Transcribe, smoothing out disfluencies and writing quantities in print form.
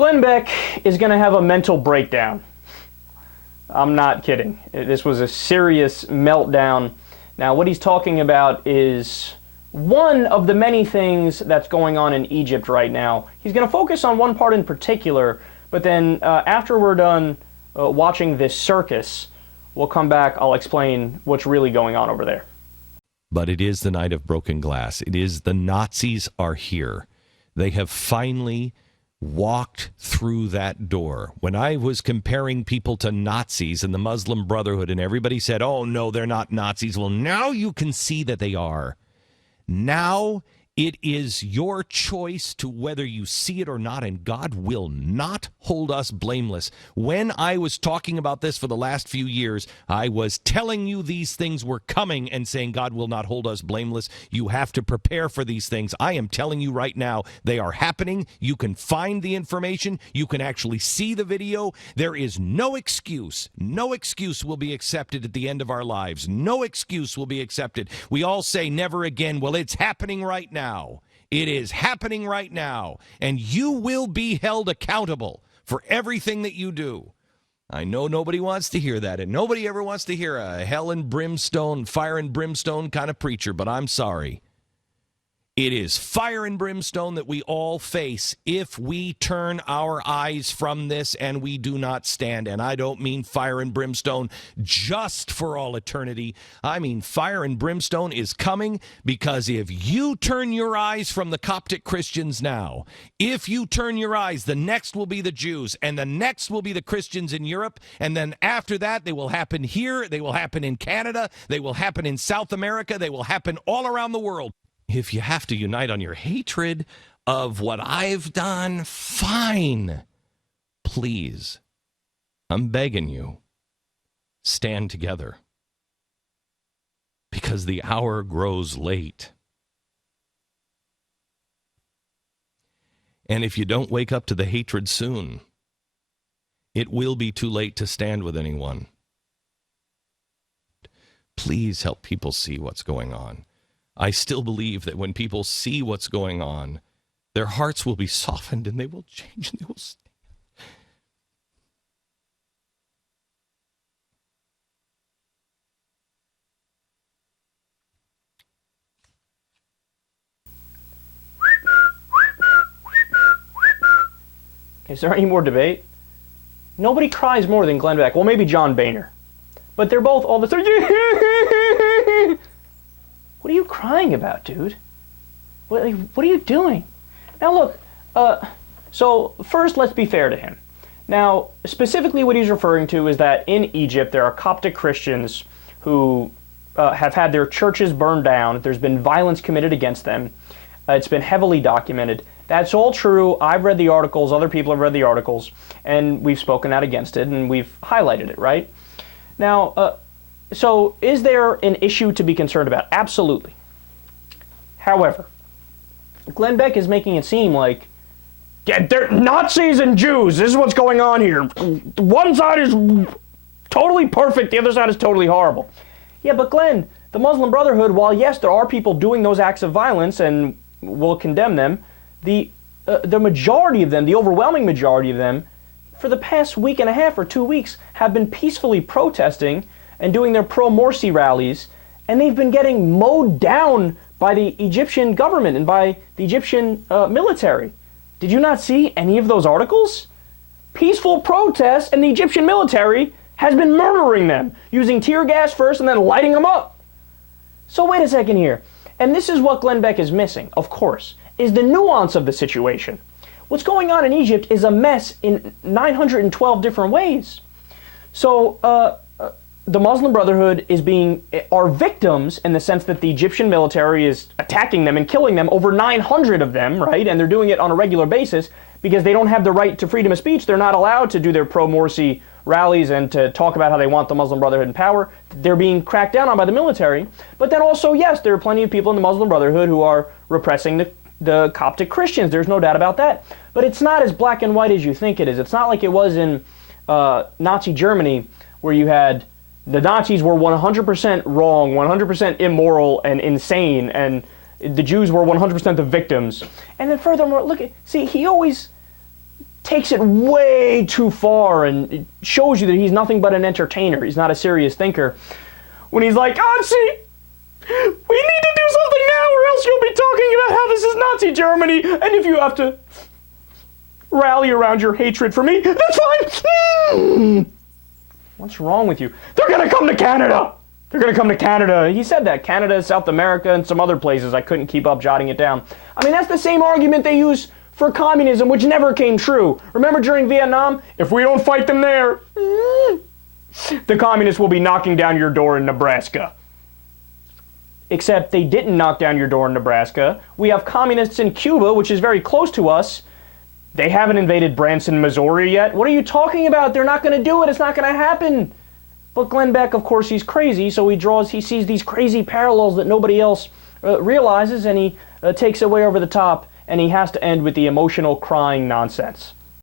Glenn Beck is going to have a mental breakdown. I'm not kidding. This was a serious meltdown. Now, what he's talking about is one of the many things that's going on in Egypt right now. He's going to focus on one part in particular, but then after we're done watching this circus, we'll come back, I'll explain what's really going on over there. But it is the night of broken glass. It is the Nazis are here. They have finally walked through that door. When I was comparing people to Nazis in the Muslim Brotherhood, and everybody said, oh, no, they're not Nazis. Well, now you can see that they are. Now it is your choice to whether you see it or not, and God will not hold us blameless. When I was talking about this for the last few years, I was telling you these things were coming and saying God will not hold us blameless. You have to prepare for these things. I am telling you right now, they are happening. You can find the information. You can actually see the video. There is no excuse. No excuse will be accepted at the end of our lives. No excuse will be accepted. We all say never again. Well, it's happening right now. It is happening right now, and you will be held accountable for everything that you do. I know nobody wants to hear that, and nobody ever wants to hear a hell and brimstone, fire and brimstone kind of preacher, but I'm sorry. It is fire and brimstone that we all face if we turn our eyes from this and we do not stand. And I don't mean fire and brimstone just for all eternity. I mean fire and brimstone is coming because if you turn your eyes from the Coptic Christians now, if you turn your eyes, the next will be the Jews, and the next will be the Christians in Europe, and then after that they will happen here, they will happen in Canada, they will happen in South America, they will happen all around the world. If you have to unite on your hatred of what I've done, fine. Please, I'm begging you, stand together. Because the hour grows late. And if you don't wake up to the hatred soon, it will be too late to stand with anyone. Please help people see what's going on. I still believe that when people see what's going on, their hearts will be softened and they will change and they will stand. Is there any more debate? Nobody cries more than Glenn Beck. Well, maybe John Boehner. But they're both all the time. What are you crying about, dude? What are you doing? Now look, so first let's be fair to him. Now, specifically what he's referring to is that in Egypt there are Coptic Christians who have had their churches burned down. There's been violence committed against them. It's been heavily documented. That's all true. I've read the articles, other people have read the articles, and we've spoken out against it, and we've highlighted it, right? Now, so is there an issue to be concerned about? Absolutely. However, Glenn Beck is making it seem like, yeah, they're Nazis and Jews. This is what's going on here. One side is totally perfect. The other side is totally horrible. Yeah, but Glenn, the Muslim Brotherhood, while yes, there are people doing those acts of violence and we'll condemn them, the majority of them, the overwhelming majority of them, for the past week and a half or 2 weeks have been peacefully protesting and doing their pro-Morsi rallies, and they've been getting mowed down by the Egyptian government and by the Egyptian military. Did you not see any of those articles? Peaceful protests, and the Egyptian military has been murdering them, using tear gas first and then lighting them up. So wait a second here. And this is what Glenn Beck is missing, of course, is the nuance of the situation. What's going on in Egypt is a mess in 912 different ways. So, the Muslim Brotherhood are victims in the sense that the Egyptian military is attacking them and killing them, over 900 of them, right? And they're doing it on a regular basis because they don't have the right to freedom of speech. They're not allowed to do their pro-Morsi rallies and to talk about how they want the Muslim Brotherhood in power. They're being cracked down on by the military. But then also, yes, there are plenty of people in the Muslim Brotherhood who are repressing the Coptic Christians. There's no doubt about that. But it's not as black and white as you think it is. It's not like it was in Nazi Germany, where you had the Nazis were 100% wrong, 100% immoral and insane, and the Jews were 100% the victims. And then furthermore, look, see, he always takes it way too far and it shows you that he's nothing but an entertainer. He's not a serious thinker. When he's like, Nazi, we need to do something now or else you'll be talking about how this is Nazi Germany, and if you have to rally around your hatred for me, that's fine. What's wrong with you? They're going to come to Canada. They're going to come to Canada. He said that. Canada, South America, and some other places. I couldn't keep up jotting it down. I mean, that's the same argument they use for communism, which never came true. Remember during Vietnam? If we don't fight them there, the communists will be knocking down your door in Nebraska. Except they didn't knock down your door in Nebraska. We have communists in Cuba, which is very close to us. They haven't invaded Branson, Missouri yet. What are you talking about? They're not going to do it. It's not going to happen. But Glenn Beck, of course, he's crazy, so he sees these crazy parallels that nobody else realizes, and he takes it way over the top, and he has to end with the emotional crying nonsense.